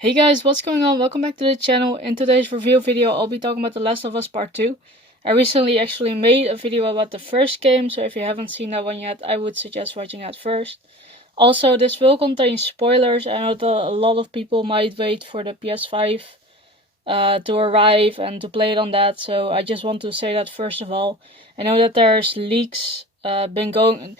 Hey guys, what's going on? Welcome back to the channel. In today's review video, I'll be talking about The Last of Us Part 2. I recently actually made a video about the first game, so if you haven't seen that one yet, I would suggest watching that first. Also, this will contain spoilers. I know that a lot of people might wait for the PS5 to arrive and to play it on that, so I just want to say that first of all. I know that there's leaks have been going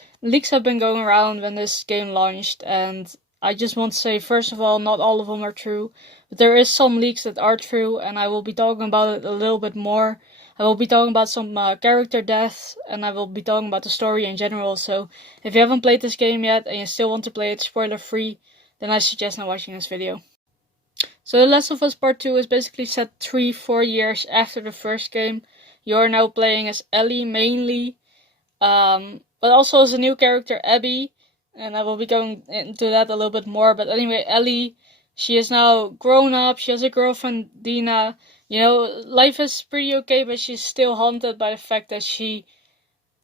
around when this game launched, and I just want to say first of all, not all of them are true, but there is some leaks that are true, and I will be talking about it a little bit more. I will be talking about some character deaths, and I will be talking about the story in general. So if you haven't played this game yet and you still want to play it spoiler free, then I suggest not watching this video. So The Last of Us Part 2 is basically set 3-4 years after the first game. You're now playing as Ellie mainly, but also as a new character, Abby, and I will be going into that a little bit more. But anyway, Ellie, she is now grown up, she has a girlfriend, Dina. You know, life is pretty okay, but she's still haunted by the fact that she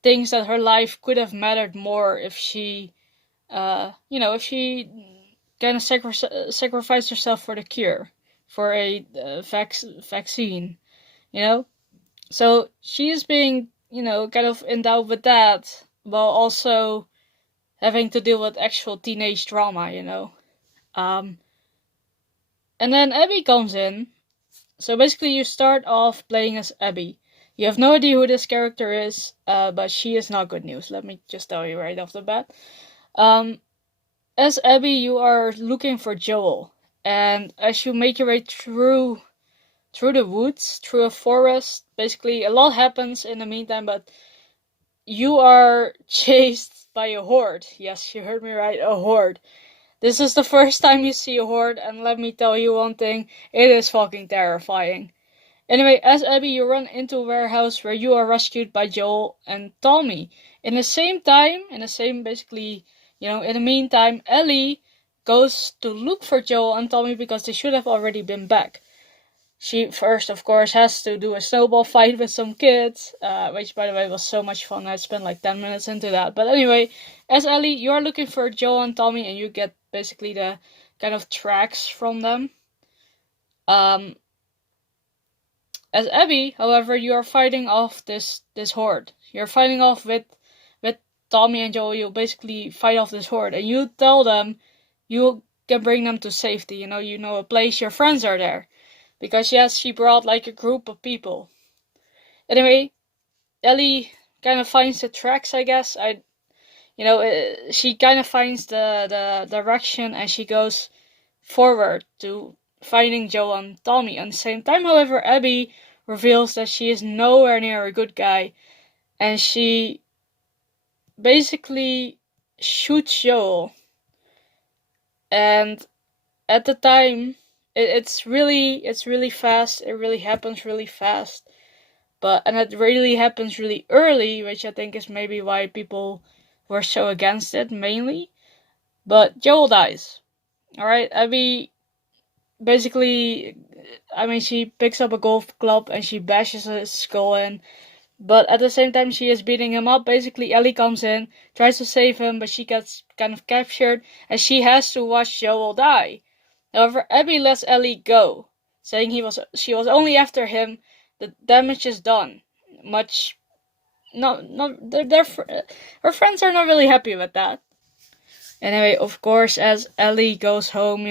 thinks that her life could have mattered more if she, if she kind of sacrificed herself for the cure, for a vaccine, you know? So she is being, kind of endowed with that, while also having to deal with actual teenage drama. Um, and then Abby comes in. So basically, you start off playing as Abby. You have no idea who this character is, but she is not good news. Let me just tell you right off the bat. Um, as Abby, you are looking for Joel, and as you make your way through the woods, through a forest, basically a lot happens in the meantime, but you are chased by a horde. Yes, you heard me right, a horde. This is the first time you see a horde, and let me tell you one thing, it is fucking terrifying. Anyway, as Abby, you run into a warehouse where you are rescued by Joel and Tommy. In the meantime, Ellie goes to look for Joel and Tommy because they should have already been back. She first, of course, has to do a snowball fight with some kids, which, by the way, was so much fun. I spent like 10 minutes into that. But anyway, as Ellie, you're looking for Joel and Tommy, and you get basically the kind of tracks from them. As Abby, however, you are fighting off this horde. You're fighting off with Tommy and Joel. You basically fight off this horde, and you tell them you can bring them to safety. You know a place. Your friends are there. Because yes, she brought like a group of people. Anyway, Ellie kind of finds the tracks, I guess. She kind of finds the direction and she goes forward to finding Joe and Tommy. At the same time, however, Abby reveals that she is nowhere near a good guy, and she basically shoots Joel. And at the time, it's really fast. It really happens really fast, and it really happens really early, which I think is maybe why people were so against it mainly. But Joel dies. All right, Abby basically, she picks up a golf club and she bashes his skull in. But at the same time, she is beating him up. Basically, Ellie comes in, tries to save him, but she gets kind of captured, and she has to watch Joel die. However, Abby lets Ellie go, saying she was only after him. The damage is done. Much, her friends are not really happy with that. Anyway, of course, as Ellie goes home,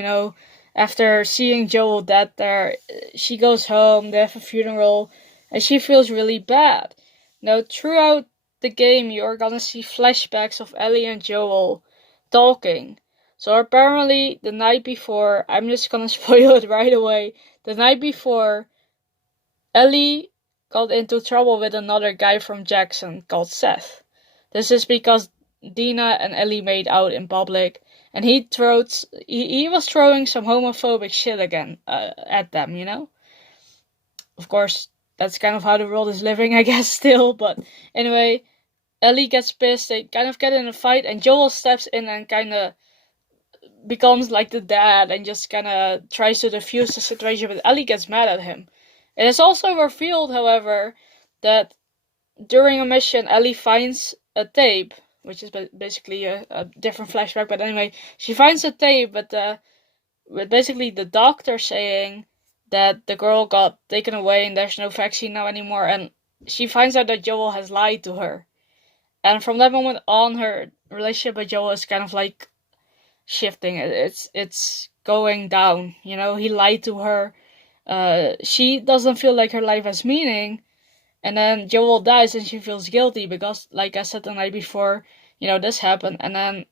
after seeing Joel dead there, she goes home. They have a funeral, and she feels really bad. Now, throughout the game, you're gonna see flashbacks of Ellie and Joel talking. So apparently, the night before, I'm just gonna spoil it right away. The night before, Ellie got into trouble with another guy from Jackson called Seth. This is because Dina and Ellie made out in public, and he was throwing some homophobic shit again at them. Of course, that's kind of how the world is living, I guess, still. But anyway, Ellie gets pissed. They kind of get in a fight, and Joel steps in and kind of becomes like the dad and just kind of tries to defuse the situation, but Ellie gets mad at him. It is also revealed, however, that during a mission, Ellie finds a tape, which is basically a different flashback, but anyway, she finds a tape, but with basically the doctor saying that the girl got taken away and there's no vaccine now anymore, and she finds out that Joel has lied to her. And from that moment on, her relationship with Joel is kind of like shifting. It's going down. You know, he lied to her. She doesn't feel like her life has meaning, and then Joel dies, and she feels guilty because, like I said the night before, you know, this happened, and then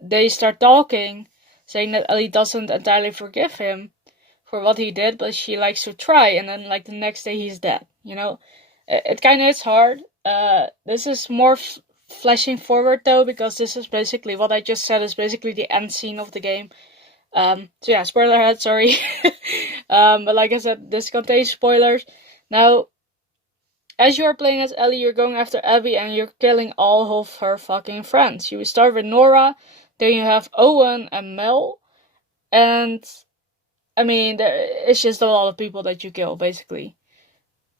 they start talking, saying that Ellie doesn't entirely forgive him for what he did, but she likes to try, and then like the next day he's dead. You know, it kind of is hard. This is more flashing forward though, because this is basically what I just said is basically the end scene of the game. So yeah, spoiler ahead, sorry. But like I said, this contains spoilers. Now, as you are playing as Ellie, you're going after Abby and you're killing all of her fucking friends. You start with Nora, then you have Owen and Mel, and I mean, it's just a lot of people that you kill, basically.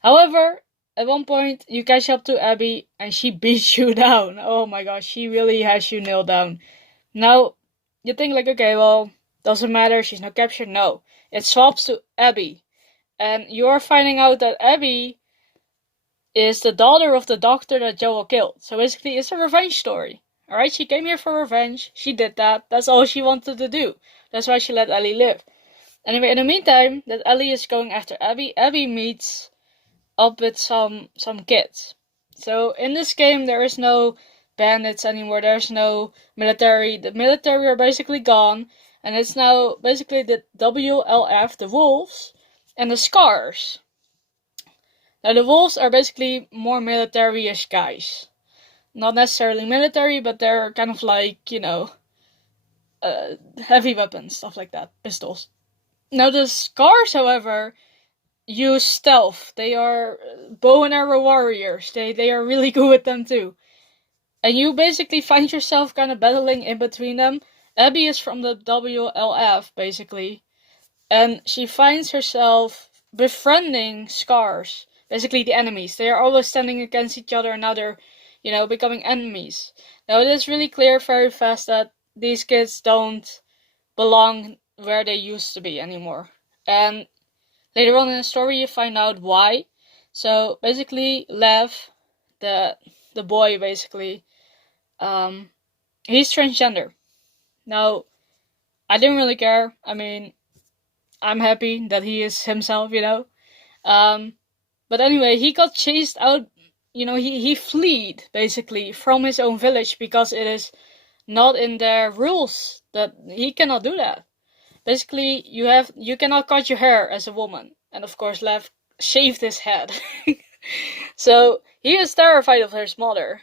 However, at one point, you catch up to Abby and she beats you down. Oh my gosh, she really has you nailed down. Now, you think like, okay, well, doesn't matter, she's not captured. No, it swaps to Abby. And you're finding out that Abby is the daughter of the doctor that Joel killed. So basically, it's a revenge story. Alright, she came here for revenge. She did that. That's all she wanted to do. That's why she let Ellie live. Anyway, in the meantime, that Ellie is going after Abby, Abby meets up with some kids. So in this game, there is no bandits anymore. There's no military. The military are basically gone, and it's now basically the WLF, the Wolves, and the Scars. Now the Wolves are basically more military-ish guys. Not necessarily military, but they're kind of like, you know, heavy weapons, stuff like that, pistols. Now the Scars, however, use stealth. They are bow and arrow warriors. They are really good with them too. And you basically find yourself kind of battling in between them. Abby is from the WLF, basically. And she finds herself befriending Scars. Basically the enemies. They are always standing against each other and now they're, you know, becoming enemies. Now it is really clear very fast that these kids don't belong where they used to be anymore. And later on in the story you find out why. So basically Lev, the boy basically, he's transgender. Now, I didn't really care. I mean, I'm happy that he is himself, you know. But anyway, he got chased out, you know, he fled basically from his own village because it is not in their rules that he cannot do that. Basically, you cannot cut your hair as a woman. And of course, Lev shaved his head. So he is terrified of his mother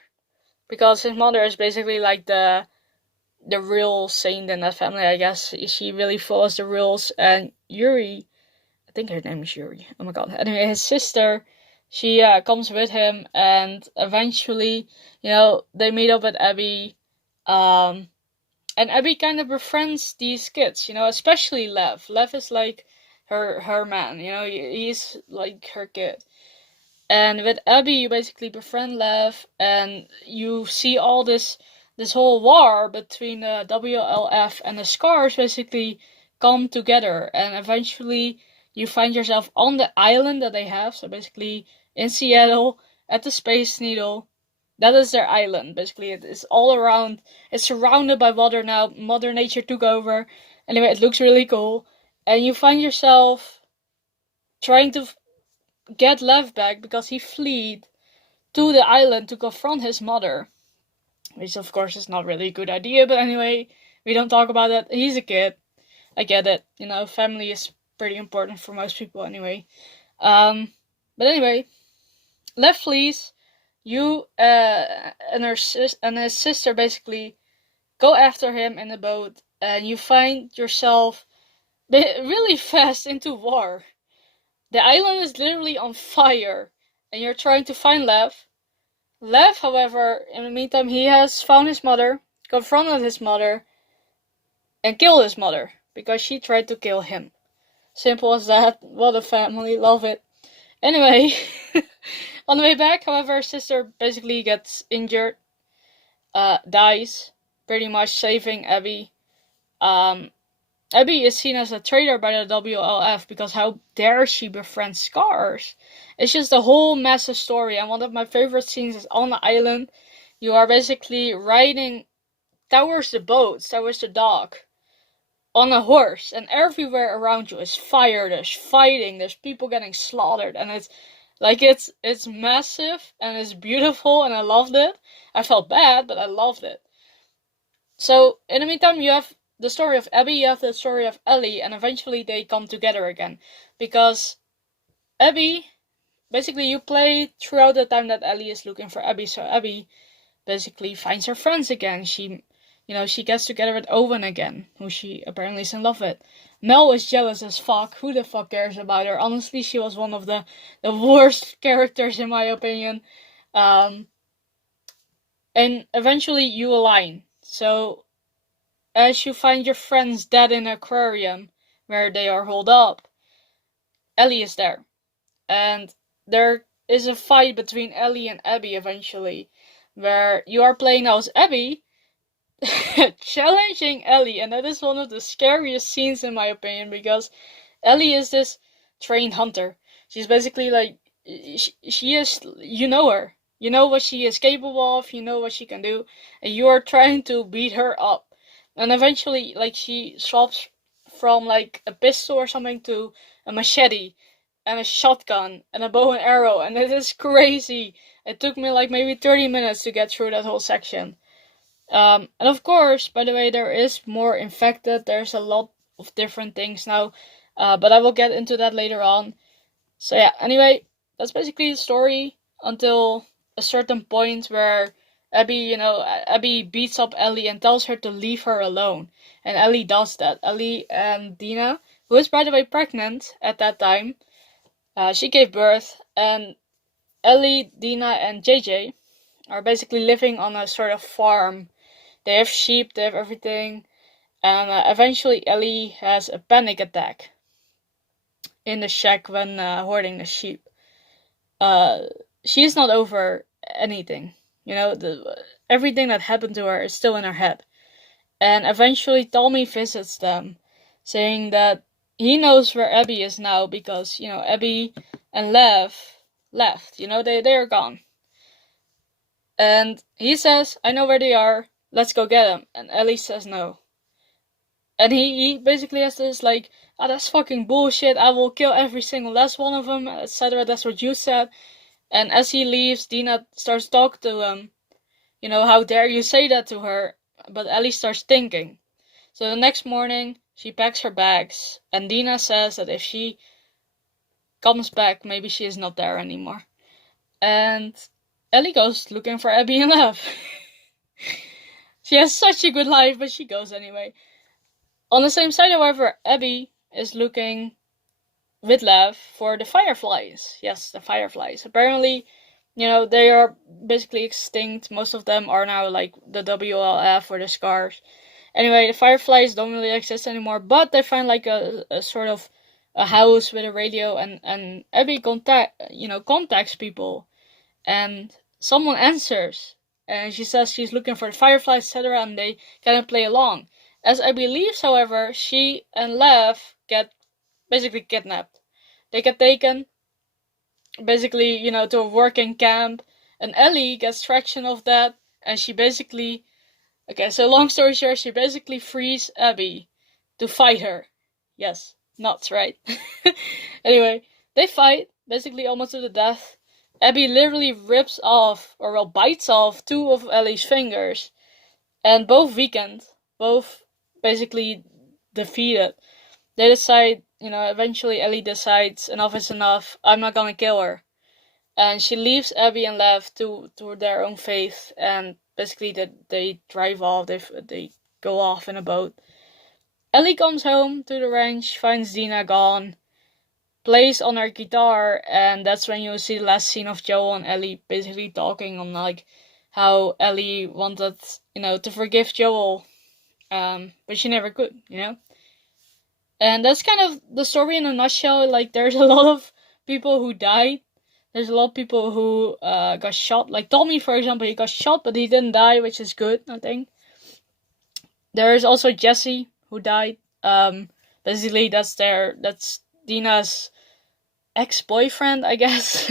because his mother is basically like the real saint in that family, I guess. She really follows the rules. And Yuri, I think her name is Yuri. Oh my god. Anyway, his sister, she comes with him, and eventually, you know, they meet up with Abby. And Abby kind of befriends these kids, you know, especially Lev. Lev is like her man, you know, he's like her kid. And with Abby, you basically befriend Lev, and you see all this whole war between the WLF and the Scars basically come together, and eventually you find yourself on the island that they have. So basically in Seattle at the Space Needle, that is their island. Basically, it is all around. It's surrounded by water now. Mother Nature took over. Anyway, it looks really cool, and you find yourself trying to get Lev back because he fled to the island to confront his mother. Which of course is not really a good idea, but anyway, we don't talk about that. He's a kid. I get it. You know, family is pretty important for most people anyway. But anyway, Lev flees. You and his sister basically go after him in a boat, and you find yourself really fast into war. The island is literally on fire, and you're trying to find Lev. Lev, however, in the meantime, he has found his mother, confronted his mother, and killed his mother, because she tried to kill him. Simple as that. What a family, love it. Anyway, on the way back, however, his sister basically gets injured, dies, pretty much saving Abby. And Abby is seen as a traitor by the WLF because how dare she befriend Scars? It's just a whole massive story, and one of my favorite scenes is on the island. You are basically riding towards the boats, towards the dock, on a horse, and everywhere around you is fire, there's fighting, there's people getting slaughtered, and it's massive and it's beautiful, and I loved it. I felt bad, but I loved it. So in the meantime, you have the story of Abby, you have the story of Ellie, and eventually they come together again. Because Abby, basically you play throughout the time that Ellie is looking for Abby, so Abby basically finds her friends again. She gets together with Owen again, who she apparently is in love with. Mel is jealous as fuck. Who the fuck cares about her? Honestly, she was one of the worst characters in my opinion. And eventually you align. So as you find your friends dead in an aquarium where they are holed up, Ellie is there. And there is a fight between Ellie and Abby eventually, where you are playing now as Abby, challenging Ellie, and that is one of the scariest scenes in my opinion, because Ellie is this trained hunter. She's basically like, she is, you know her. You know what she is capable of, you know what she can do, and you are trying to beat her up. And eventually, like, she swaps from like a pistol or something to a machete and a shotgun and a bow and arrow, and it is crazy. It took me like maybe 30 minutes to get through that whole section. And of course, by the way, there is more infected. There's a lot of different things now, but I will get into that later on. So yeah, anyway, that's basically the story until a certain point where Abby beats up Ellie and tells her to leave her alone. And Ellie does that. Ellie and Dina, who is by the way pregnant at that time, she gave birth, and Ellie, Dina, and JJ are basically living on a sort of farm. They have sheep, they have everything, and eventually Ellie has a panic attack in the shack when hoarding the sheep. She's not over anything. Everything that happened to her is still in her head. And eventually Tommy visits them, saying that he knows where Abby is now because, Abby and Lev left. They are gone. And he says, I know where they are, let's go get them. And Ellie says no. And he basically has this like, that's fucking bullshit, I will kill every single last one of them, etc. That's what you said. And as he leaves, Dina starts talking to him. How dare you say that to her? But Ellie starts thinking. So the next morning, she packs her bags, and Dina says that if she comes back, maybe she is not there anymore. And Ellie goes looking for Abby and Lev. She has such a good life, but she goes anyway. On the same side, however, Abby is looking with Lev for the fireflies. Yes, the fireflies. Apparently, they are basically extinct. Most of them are now like the WLF or the Scars. Anyway, the fireflies don't really exist anymore, but they find like a sort of a house with a radio, and Abby contacts people, and someone answers, and she says she's looking for the fireflies, etc., and they kind of play along. As Abby leaves, however, she and Lev get basically kidnapped. They get taken, basically, to a working camp, and Ellie gets traction of that, and she basically, okay, so long story short, she basically frees Abby to fight her. Yes, nuts, right? Anyway, they fight, basically almost to the death. Abby literally rips off, or well, bites off 2 of Ellie's fingers, and both weakened, both basically defeated. They decide, eventually Ellie decides enough is enough, I'm not gonna kill her. And she leaves Abby and Lev to their own fate, and basically they drive off, they go off in a boat. Ellie comes home to the ranch, finds Dina gone, plays on her guitar, and that's when you see the last scene of Joel and Ellie basically talking on like how Ellie wanted, to forgive Joel, but she never could, And that's kind of the story in a nutshell. Like, there's a lot of people who died. There's a lot of people who got shot. Like Tommy, for example, he got shot, but he didn't die, which is good, I think. There's also Jesse, who died. Basically, that's Dina's ex-boyfriend, I guess,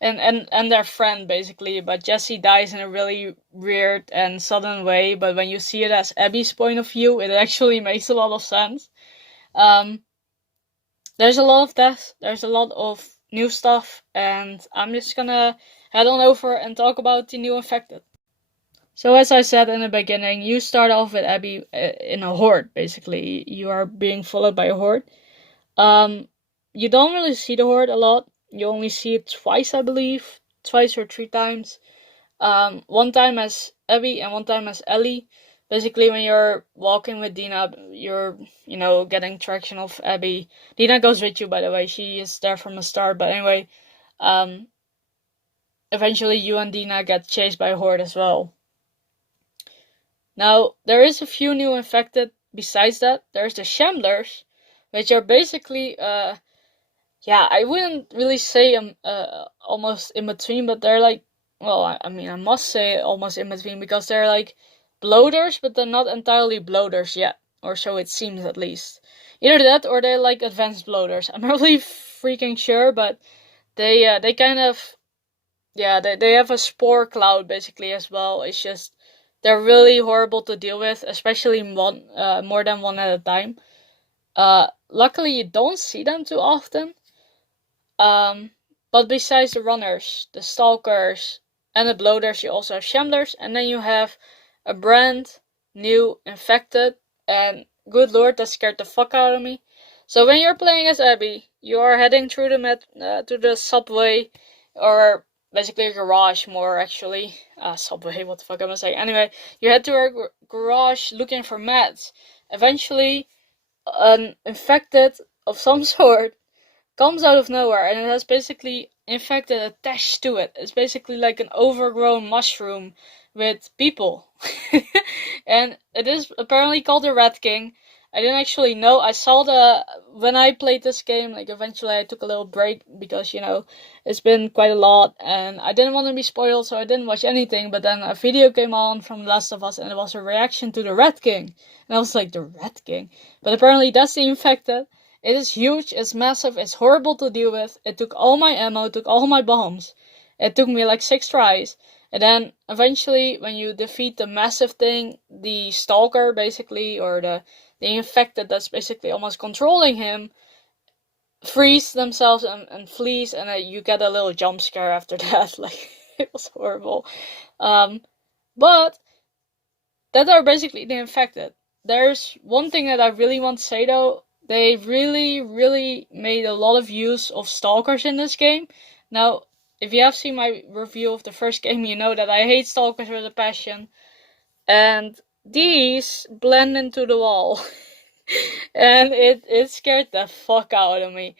and their friend basically. But Jesse dies in a really weird and sudden way. But when you see it as Abby's point of view, it actually makes a lot of sense. Um, there's a lot of death. There's a lot of new stuff, and I'm just gonna head on over and talk about the new infected. So as I said in the beginning, you start off with Abby in a horde. Basically, you are being followed by a horde. Um, you don't really see the horde a lot. You only see it twice, I believe, twice or three times. One time as Abby and one time as Ellie. Basically, when you're walking with Dina, you're getting traction of Abby. Dina goes with you, by the way. She is there from the start. But anyway, um, eventually you and Dina get chased by a horde as well. Now, there is a few new infected besides that. There's the Shamblers, which are basically, yeah, I wouldn't really say almost in between, but they're like, well, I mean, I must say almost in between because they're like bloaters, but they're not entirely bloaters yet, or so it seems at least. Either that or they're like advanced bloaters. I'm not really freaking sure, but they kind of, yeah, they have a spore cloud basically as well. It's just they're really horrible to deal with, especially more than one at a time. Luckily you don't see them too often. But besides the runners, the stalkers, and the bloaters, you also have shamblers, and then you have a brand new infected, and good lord, that scared the fuck out of me. So when you're playing as Abby, you are heading through to the subway, or basically a garage more actually. Subway, what the fuck am I saying? Anyway, you head to a garage looking for meds. Eventually, an infected of some sort comes out of nowhere and it has basically infected attached to it. It's basically like an overgrown mushroom with people. And it is apparently called the Rat King. I didn't actually know. I saw when I played this game, like eventually I took a little break because, it's been quite a lot and I didn't want to be spoiled, so I didn't watch anything. But then a video came on from Last of Us and it was a reaction to the Rat King. And I was like, the Rat King? But apparently that's the infected. It is huge, it's massive, it's horrible to deal with. It took all my ammo, took all my bombs. It took me like 6 tries. And then eventually, when you defeat the massive thing, the stalker basically, or the infected that's basically almost controlling him, freeze themselves and flees, and you get a little jump scare after that. Like, it was horrible. But that are basically the infected. There's one thing that I really want to say though. They really, really made a lot of use of stalkers in this game. Now, if you have seen my review of the first game, you know that I hate stalkers with a passion. And these blend into the wall. And it scared the fuck out of me.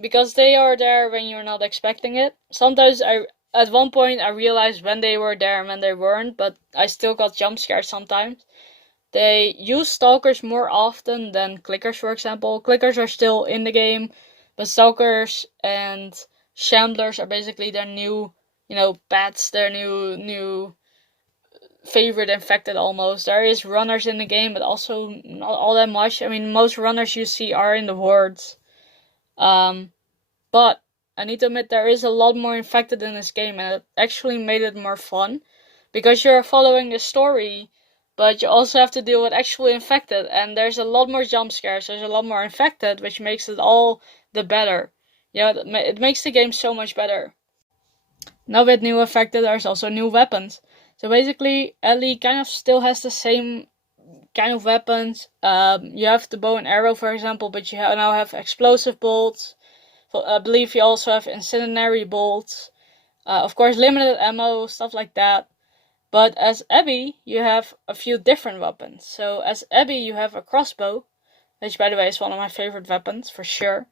Because they are there when you're not expecting it. Sometimes at one point I realized when they were there and when they weren't, but I still got jump scared sometimes. They use stalkers more often than clickers, for example. Clickers are still in the game, but stalkers and shamblers are basically their new, pets, their new favorite infected almost. There is runners in the game, but also not all that much. I mean, most runners you see are in the hordes. But I need to admit there is a lot more infected in this game, and it actually made it more fun because you're following the story, but you also have to deal with actually infected, and there's a lot more jump scares. There's a lot more infected, which makes it all the better. It makes the game so much better. Now with new infected, there's also new weapons. So basically, Ellie kind of still has the same kind of weapons. You have the bow and arrow, for example, but you now have explosive bolts. I believe you also have incendiary bolts. Of course, limited ammo, stuff like that. But as Abby, you have a few different weapons. So as Abby, you have a crossbow, which by the way is one of my favorite weapons for sure.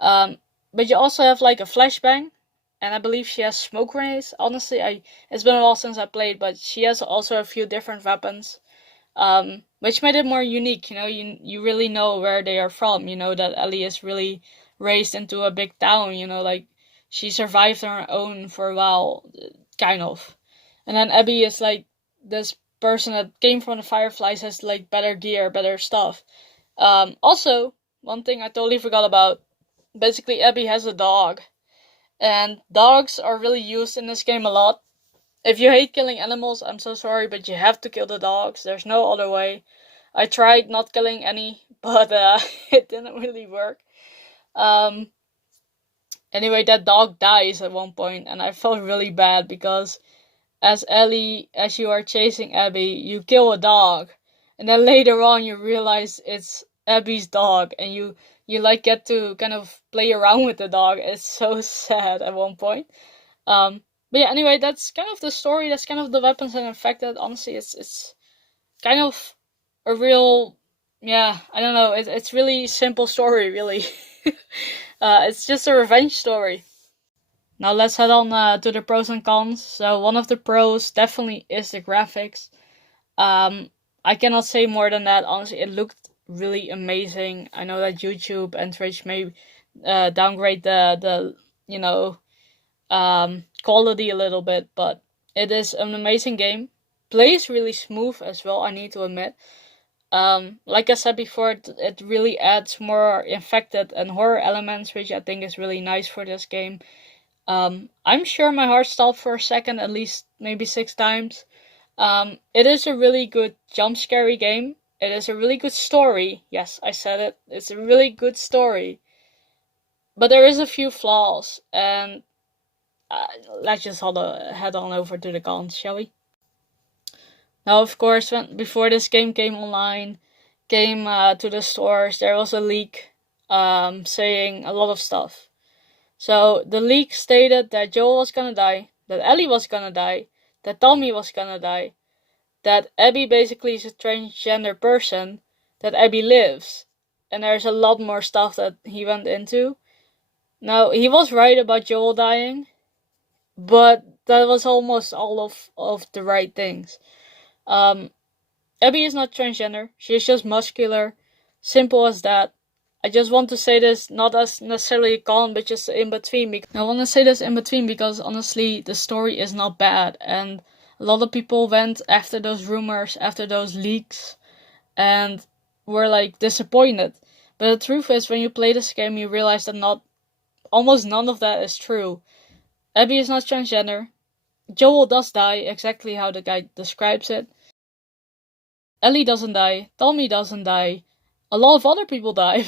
But you also have like a flashbang, and I believe she has smoke grenades. Honestly, it's been a while since I played, but she has also a few different weapons. Which made it more unique. You really know where they are from. You know that Ellie is really raised into a big town. Like she survived on her own for a while, kind of. And then Abby is like this person that came from the Fireflies, has like better gear, better stuff. Also, one thing I totally forgot about. Basically, Abby has a dog, and dogs are really used in this game a lot. If you hate killing animals, I'm so sorry, but you have to kill the dogs. There's no other way. I tried not killing any, but it didn't really work. Um, anyway, that dog dies at one point, and I felt really bad because as Ellie, as you are chasing Abby, you kill a dog, and then later on you realize it's Abby's dog, and you like get to kind of play around with the dog. It's so sad at one point. Um, but yeah, anyway, that's kind of the story. That's kind of the weapons and infected. Honestly, it's kind of a real, yeah, I don't know. It's really simple story, really. It's just a revenge story. Now let's head on to the pros and cons. So one of the pros definitely is the graphics. I cannot say more than that. Honestly, it looked really amazing. I know that YouTube and Twitch may downgrade the quality a little bit, but it is an amazing game. Plays really smooth as well, I need to admit. Like I said before, it really adds more infected and horror elements, which I think is really nice for this game. I'm sure my heart stopped for a second, at least maybe 6 times. It is a really good jump scary game. It is a really good story. Yes, I said it. It's a really good story. But there is a few flaws, and let's just head on over to the cons, shall we? Now, of course, before this game came online, came to the stores, there was a leak saying a lot of stuff. So the leak stated that Joel was gonna die, that Ellie was gonna die, that Tommy was gonna die, that Abby basically is a transgender person, that Abby lives, and there's a lot more stuff that he went into. Now, he was right about Joel dying, but that was almost all of the right things. Um, Abby is not transgender, she is just muscular. Simple as that. I just want to say this not as necessarily a con, but just in between. I want to say this in between because honestly, the story is not bad, and a lot of people went after those rumors, after those leaks, and were like disappointed. But the truth is, when you play this game, you realize that almost none of that is true. Abby is not transgender. Joel does die exactly how the guy describes it. Ellie doesn't die. Tommy doesn't die. A lot of other people die,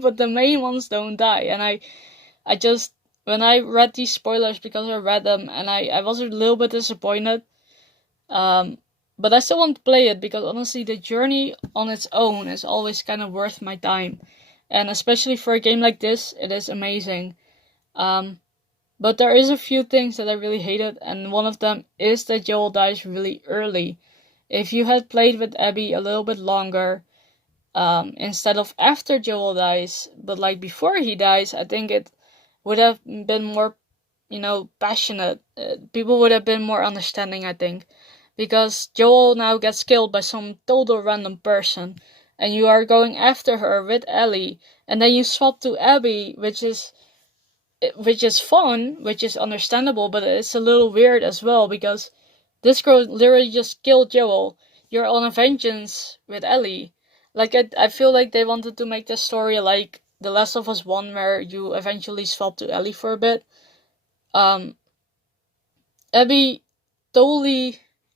but the main ones don't die. And I just, when I read these spoilers, because I read them, and I was a little bit disappointed. But I still want to play it because honestly, the journey on its own is always kind of worth my time. And especially for a game like this, it is amazing. But there is a few things that I really hated, and one of them is that Joel dies really early. If you had played with Abby a little bit longer, instead of after Joel dies, but like before he dies, I think it would have been more, passionate. People would have been more understanding, I think. Because Joel now gets killed by some total random person, and you are going after her with Ellie, and then you swap to Abby, which is fun, which is understandable, but it's a little weird as well because this girl literally just killed Joel. You're on a vengeance with Ellie. Like I feel like they wanted to make the story like The Last of Us 1 where you eventually swap to Ellie for a bit. Um Abby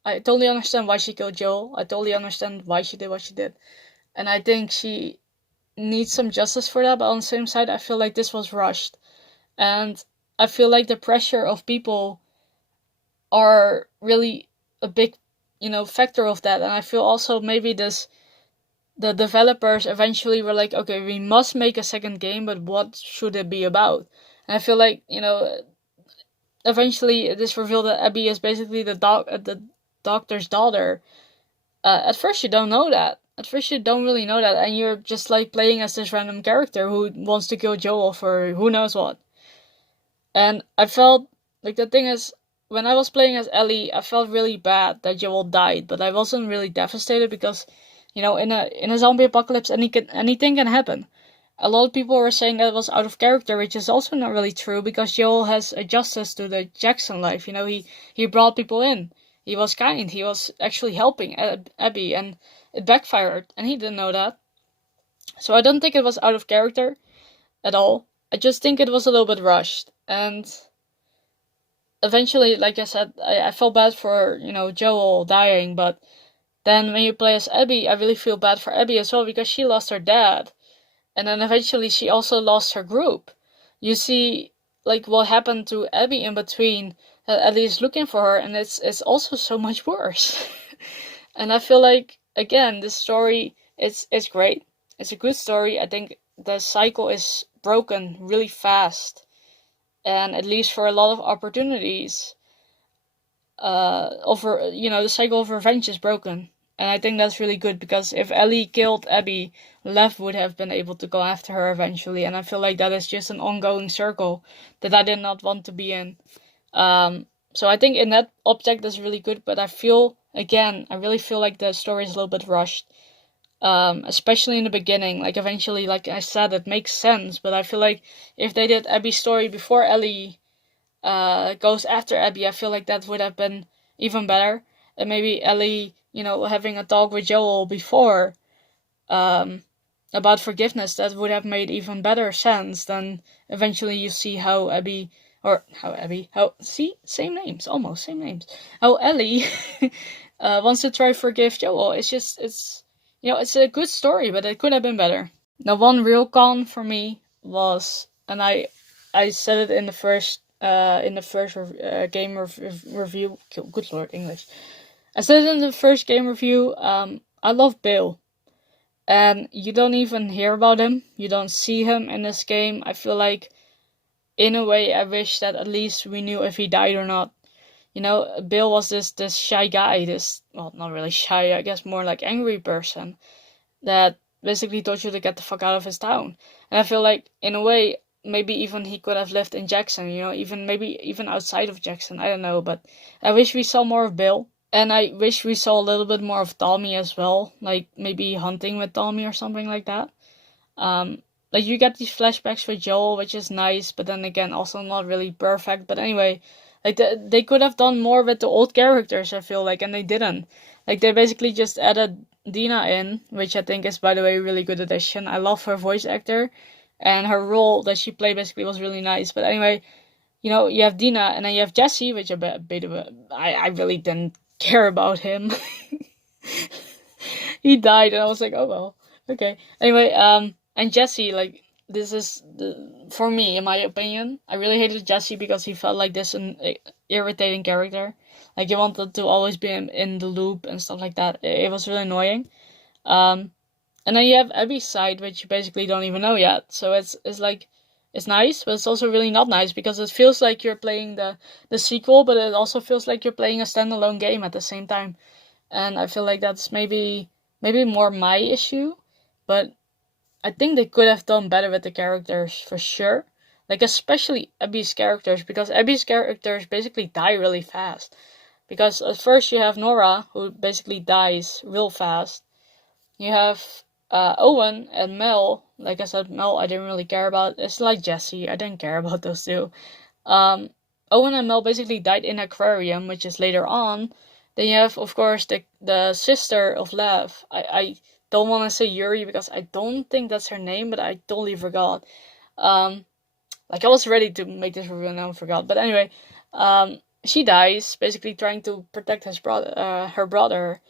I totally understand why she killed Joel. I totally understand why she did what she did. And I think she needs some justice for that, but on the same side I feel like this was rushed. And I feel like the pressure of people are really a big, factor of that. And I feel also maybe the developers eventually were like, okay, we must make a second game, but what should it be about? And I feel like, eventually it is revealed that Abby is basically the doctor's daughter. At first you don't know that. At first you don't really know that, and you're just like playing as this random character who wants to kill Joel for who knows what. And I felt like the thing is, when I was playing as Ellie, I felt really bad that Joel died, but I wasn't really devastated because, in a zombie apocalypse, anything can happen. A lot of people were saying that it was out of character, which is also not really true because Joel has adjusted to the Jackson life. He brought people in. He was kind. He was actually helping Abby, and it backfired, and he didn't know that. So I don't think it was out of character at all. I just think it was a little bit rushed. And eventually, like I said, I felt bad for, Joel dying, but then when you play as Abby, I really feel bad for Abby as well because she lost her dad. And then eventually she also lost her group. You see, like, what happened to Abby in between, Ellie is looking for her, and it's also so much worse. And I feel like, again, this story, it's great. It's a good story. I think the cycle is broken really fast, and it leaves for a lot of opportunities. Over the cycle of revenge is broken, and I think that's really good because if Ellie killed Abby, Lev would have been able to go after her eventually, and I feel like that is just an ongoing circle that I did not want to be in. So I think in that object is really good, but I really feel like the story is a little bit rushed. Especially in the beginning, like eventually, like I said, it makes sense, but I feel like if they did Abby's story before Ellie goes after Abby, I feel like that would have been even better. And maybe Ellie, having a talk with Joel before um, about forgiveness, that would have made even better sense than eventually you see how Abby, see, same names, almost same names, how Ellie wants to try forgive Joel. It's a good story, but it could have been better. The one real con for me was, and I said it in the first game review. Good lord, English. I said it in the first game review. I love Bill, and you don't even hear about him. You don't see him in this game. I feel like, in a way, I wish that at least we knew if he died or not. Bill was this shy guy. Well, not really shy. I guess more like angry person that basically told you to get the fuck out of his town. And I feel like, in a way, maybe even he could have lived in Jackson, even outside of Jackson. I don't know, but I wish we saw more of Bill. And I wish we saw a little bit more of Tommy as well, like maybe hunting with Tommy or something like that. Like you get these flashbacks for Joel, which is nice, but then again, also not really perfect. But anyway, like they could have done more with the old characters, I feel like, and they didn't. Like they basically just added Dina in, which I think is, by the way, a really good addition. I love her voice actor, and her role that she played basically was really nice. But anyway, you have Dina, and then you have Jesse, which I really didn't care about him. He died, and I was like, oh well, okay. Anyway, and Jesse, like, this is for me, in my opinion, I really hated Jesse because he felt like this an irritating character. Like, you wanted to always be in the loop and stuff like that. It was really annoying. And then you have Abby's side, which you basically don't even know yet. So it's like, it's nice, but it's also really not nice because it feels like you're playing the sequel, but it also feels like you're playing a standalone game at the same time. And I feel like that's maybe more my issue, but I think they could have done better with the characters for sure. Like especially Abby's characters, because Abby's characters basically die really fast. Because at first you have Nora, who basically dies real fast. You have Owen and Mel. Like I said, Mel I didn't really care about. It's like Jesse, I didn't care about those two. Um, Owen and Mel basically died in Aquarium, which is later on. Then you have, of course, the sister of Lev. I don't want to say Yuri because I don't think that's her name, but I totally forgot. Like I was ready to make this review and I forgot. But anyway, she dies basically trying to protect her brother,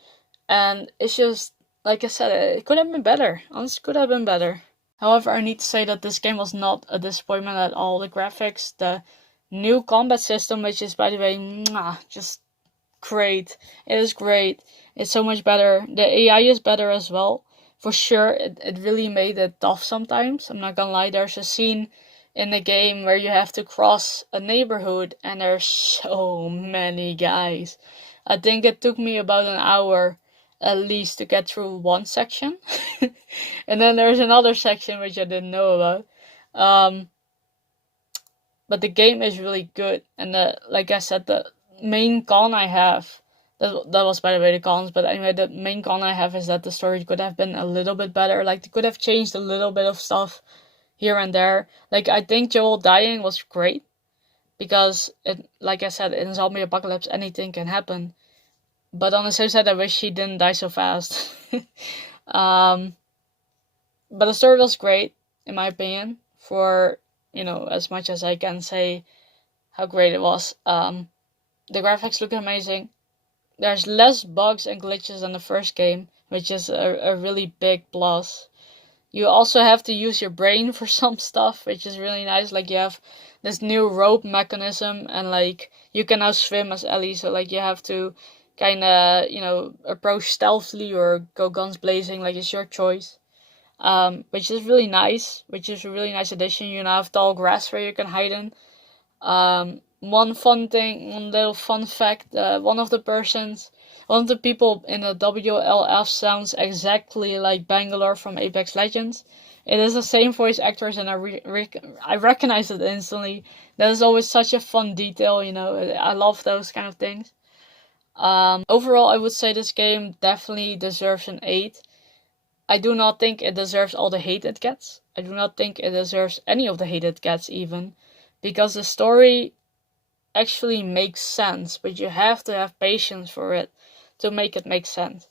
and it's just like I said, it could have been better. Honestly, could have been better. However, I need to say that this game was not a disappointment at all. The graphics, the new combat system, which is, by the way, just great. It is great. It's so much better. The AI is better as well. For sure, it really made it tough sometimes. I'm not gonna lie, there's a scene in the game where you have to cross a neighborhood and there's so many guys. I think it took me about an hour at least to get through one section. And then there's another section which I didn't know about. But the game is really good, and like I said, the main con I have, that was, by the way, the cons, but anyway, the main con I have is that the story could have been a little bit better. Like they could have changed a little bit of stuff here and there. Like I think Joel dying was great because like I said, in zombie apocalypse anything can happen. But on the same side, I wish he didn't die so fast. um But the story was great, in my opinion, for, as much as I can say how great it was. The graphics look amazing. There's less bugs and glitches than the first game, which is a really big plus. You also have to use your brain for some stuff, which is really nice. Like, you have this new rope mechanism, and like you can now swim as Ellie, so like you have to kind of approach stealthily or go guns blazing, like it's your choice. Which is really nice, which is a really nice addition. You now have tall grass where you can hide in. One little fun fact, one of the people in the WLF sounds exactly like Bangalore from Apex Legends. It is the same voice actors, and I recognize it instantly. That is always such a fun detail, I love those kind of things. Overall, I would say this game definitely deserves an 8. I do not think it deserves all the hate it gets. I do not think it deserves any of the hate it gets, even. Because the story actually makes sense, but you have to have patience for it to make it make sense.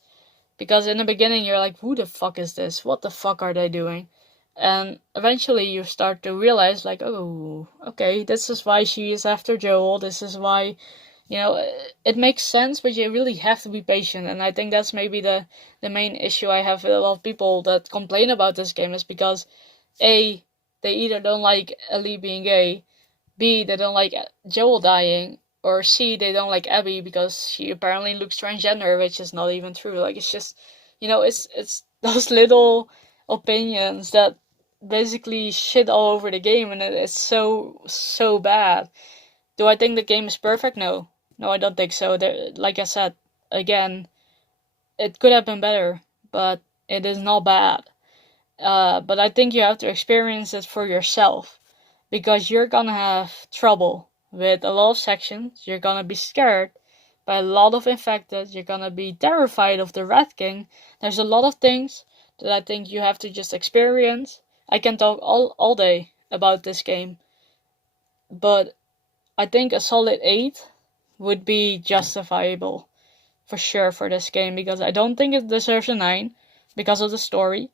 Because in the beginning you're like, who the fuck is this? What the fuck are they doing? And eventually you start to realize, like, oh, okay, this is why she is after Joel. This is why, it makes sense, but you really have to be patient. And I think that's maybe the main issue I have with a lot of people that complain about this game, is because A, they either don't like Ellie being gay, B, they don't like Joel dying, or C, they don't like Abby because she apparently looks transgender, which is not even true. Like, it's just, it's those little opinions that basically shit all over the game, and it's so bad. Do I think the game is perfect? No. No, I don't think so. Like I said, again, it could have been better, but it is not bad. But I think you have to experience it for yourself, because you're gonna have trouble with a lot of sections. You're gonna be scared by a lot of infected. You're gonna be terrified of the Rat King. There's a lot of things that I think you have to just experience. I can talk all day about this game, but I think a solid 8 would be justifiable for sure for this game, because I don't think it deserves a 9 because of the story.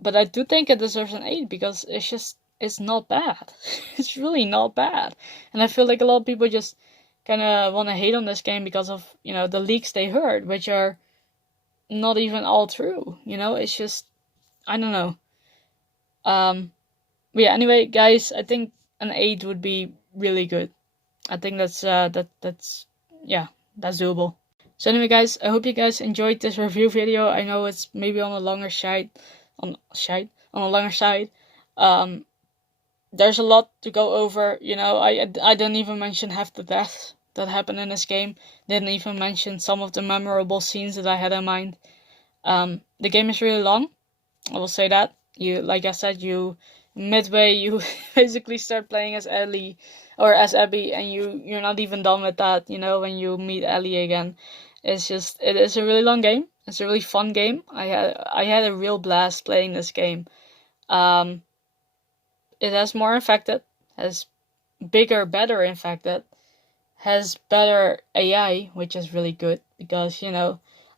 But I do think it deserves an 8 because it's not bad. It's really not bad. And I feel like a lot of people just kind of want to hate on this game because of, the leaks they heard, which are not even all true. It's just, I don't know. But yeah, anyway, guys, I think an 8 would be really good. I think that's that's doable. So anyway, guys, I hope you guys enjoyed this review video. I know it's maybe on a longer side, on a longer side. There's a lot to go over. I didn't even mention half the deaths that happened in this game. Didn't even mention some of the memorable scenes that I had in mind. The game is really long. I will say that. Like I said, midway you basically start playing as Ellie or as Abby, and you're not even done with that. When you meet Ellie again, it is a really long game. It's a really fun game. I had a real blast playing this game. It has more infected, has bigger, better infected, has better AI, which is really good because,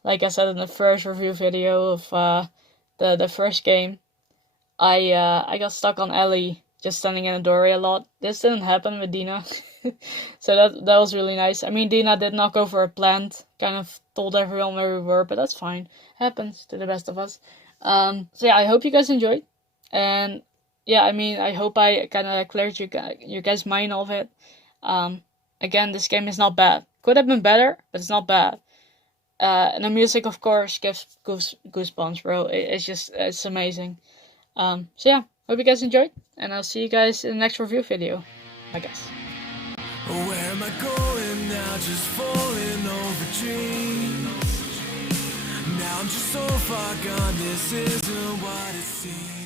like I said in the first review video of the first game, I got stuck on Ellie just standing in the doorway a lot. This didn't happen with Dina. So that was really nice. I mean, Dina did knock over a plant, kind of told everyone where we were, but that's fine. Happens to the best of us. So yeah, I hope you guys enjoyed. And yeah, I mean, I hope I kind of cleared your guys' mind of it. Again, this game is not bad. Could have been better, but it's not bad. And the music, of course, gives goosebumps, bro. It's amazing. So yeah, hope you guys enjoyed, and I'll see you guys in the next review video, I guess. Where am I going now? Just falling over dreams. Now I'm just so far gone, this isn't what it seems.